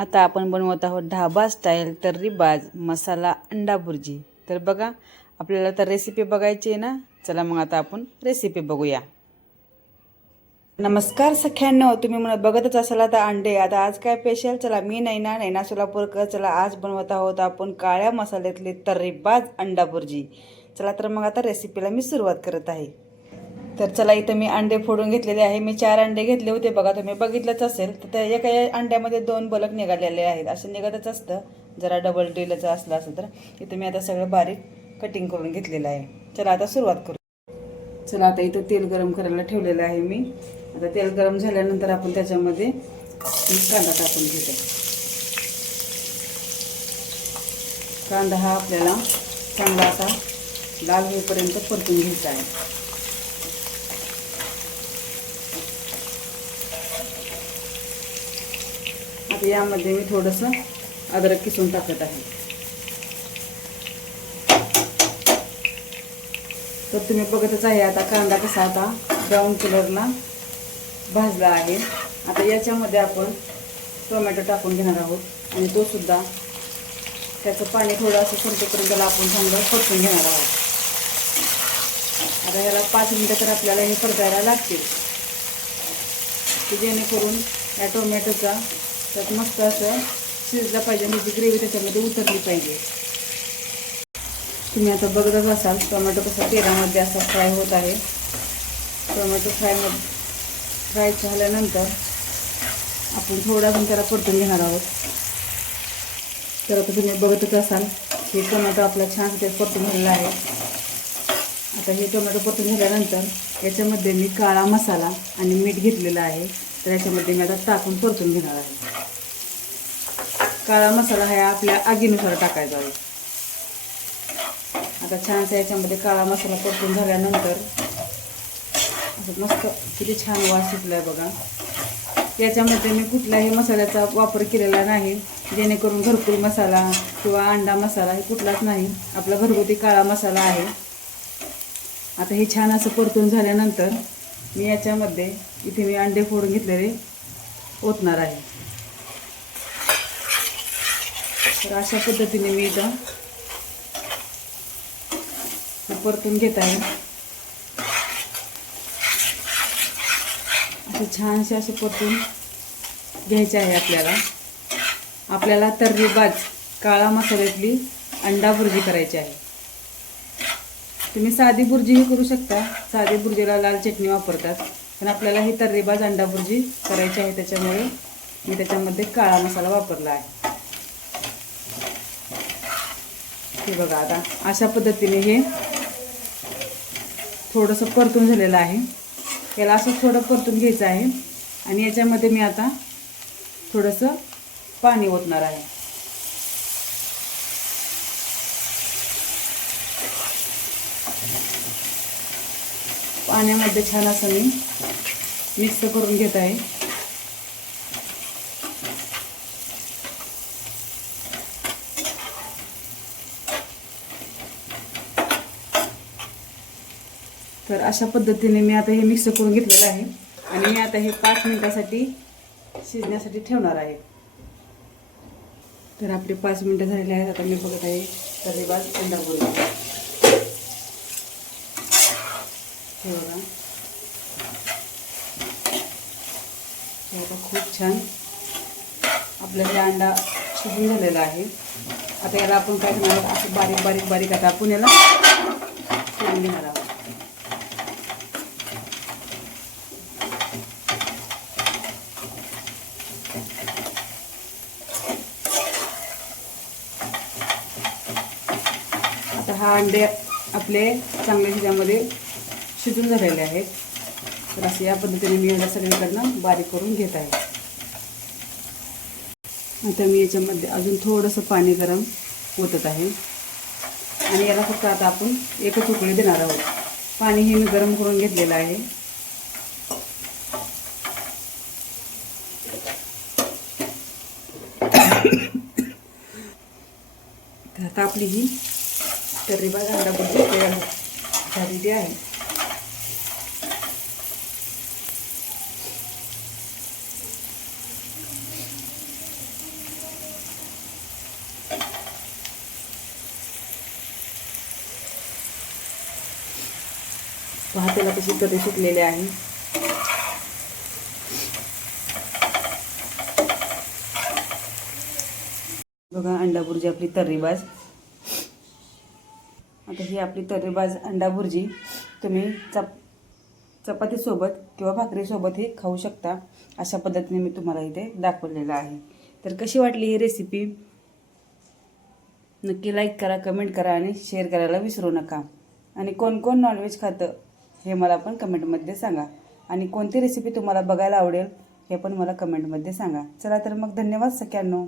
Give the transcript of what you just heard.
आता आपण बनवत आहोत ढाबा स्टाईल तर्रीबाज मसाला अंडा भुर्जी. तर बघा आपल्याला तर रेसिपी बघायची आहे ना? चला मग आता आपण रेसिपी बघूया. नमस्कार सख्यांनो तुम्ही म्हणत बघतच असाल आता अंडे. आता आज काय स्पेशल चला मी नैना नैना सोलापूरकर. चला आज बनवत आहोत आपण काळ्या मसाल्यातले तर्रीबाज अंडा भुर्जी. चला तर मग आता रेसिपीला मी सुरुवात करत आहे. तर चला इथं मी अंडे फोडून घेतलेले आहे. मी चार अंडे घेतले होते बघा तुम्ही बघितलंच असेल. तर त्या एका अंड्यामध्ये दोन बलक निघालेले आहेत. असं निघतच असतं. जरा डबल डिलचं असलं असं तर. इथं मी आता सगळं बारीक कटिंग करून घेतलेलं आहे. चला आता सुरुवात करू. चला आता इथं तेल गरम करायला ठेवलेलं आहे मी. आता तेल गरम झाल्यानंतर आपण त्याच्यामध्ये कांदा टाकून घेतो. कांदा हा आपल्याला चांगला असा लाल होईपर्यंत परतून घ्यायचा आहे. यामध्ये मी थोडंसं अद्रक किसून टाकत आहे. तर तुम्ही बघतच आहे आता कांदा कसा आता ब्राऊन कलरला भाजला आहे. आता याच्यामध्ये आपण टोमॅटो टाकून घेणार आहोत आणि तो सुद्धा त्याचं पाणी थोडं असं संपेपर्यंत त्याला आपण चांगलं परतून घेणार आहोत. आता ह्याला पाच मिनटं तर आपल्याला हे परतायला लागतील. की जेणेकरून या टोमॅटोचा त्यात मस्त असं शिजलं पाहिजे म्हणजे ग्रेव्ही त्याच्यामध्ये उतरली पाहिजे. तुम्ही आता बघतच असाल टोमॅटो कसा तेलामध्ये असा फ्राय होत आहे. टोमॅटो फ्रायमध्ये फ्राय झाल्यानंतर आपण थोडा पण त्याला परतून घेणार आहोत. तर आता तुम्ही बघतच असाल हे टोमॅटो आपला छान ते परतून झालेला आहे. आता हे टोमॅटो परतून झाल्यानंतर याच्यामध्ये मी काळा मसाला आणि मीठ घेतलेलं आहे. तर याच्यामध्ये मी आता टाकून परतून घेणार आहे. काळा मसाला हा आपल्या आगीनुसार टाकायचा आता छानसा याच्यामध्ये काळा मसाला परतून झाल्यानंतर असं मस्त किती छान वास सुटला आहे बघा. याच्यामध्ये मी कुठल्याही मसाल्याचा वापर केलेला नाही जेणेकरून घरकुल मसाला किंवा अंडा मसाला हे कुठलाच नाही. आपला घरगुती काळा मसाला आहे. आता हे छान असं परतून झाल्यानंतर मी याच्यामध्ये इथे मी अंडे फोडून घेतलेले ओतणार आहे. तर अशा पद्धतीने मी इथं परतून घेत आहे. असं छानसे असे परतून घ्यायचे आहे आपल्याला. आपल्याला तर्रीबाज काळा मसाल्यातली अंडा भुर्जी करायची आहे. तुम्ही साधी भुर्जीही करू शकता. साधी भुर्जीला लाल चटणी वापरतात. पण आपल्याला ही तर्रीबाज अंडा भुर्जी करायची आहे त्याच्यामुळे मी त्याच्यामध्ये काळा मसाला वापरला आहे. हे बघा आता. अशा पद्धतीने हे थोडंसं परतून झालेलं आहे. याला असं थोडं परतून घ्यायचं आहे. आणि याच्यामध्ये मी आता थोडंसं पाणी ओतणार आहे. पाण्यामध्ये छान असं मी मिक्स करून घेत आहे. तर अशा पद्धतीने मी आता हे मिक्स करून घेतलेलं आहे. आणि मी आता हे पाच मिनटासाठी शिजण्यासाठी ठेवणार आहे. तर आपले पाच मिनटं झालेले आहेत. आता मी बघत आहे. तरीबाज अंडा बोलू हे बघा. आता खूप छान. आपलं हे अंडा शिजून झालेला आहे. आता याला आपण काय करणार असं बारीक बारीक बारीक आता आपण याला घेणार आहोत. आता हा अंडे आपले चांगले ह्याच्यामध्ये शिजून झालेले आहेत. तर असे या पद्धतीने मी याला सगळीकडनं बारीक करून घेत आहे. आता मी याच्यामध्ये अजून थोडंसं पाणी गरम ओतत आहे. आणि याला फक्त आता आपण एकच उकळी देणार आहोत. पाणी हे मी गरम करून घेतलेलं आहे. तर आता आपली ही terima kan dapat juga dari dia Bahatilah ke situ-kesitu lele ahi Bagaimana anda burjak di teribas? आता ही आपली तर्रीबाज अंडा बुर्जी तुम्ही चप चपातीसोबत किंवा भाकरीसोबतही खाऊ शकता. अशा पद्धतीने मी तुम्हाला इथे दाखवलेलं आहे. तर कशी वाटली ही रेसिपी नक्की लाईक करा कमेंट करा आणि शेअर करायला विसरू नका. आणि कोण कोण नॉनव्हेज खातं हे मला पण कमेंटमध्ये सांगा. आणि कोणती रेसिपी तुम्हाला बघायला आवडेल हे पण मला कमेंटमध्ये सांगा. चला तर मग धन्यवाद सख्यांनो.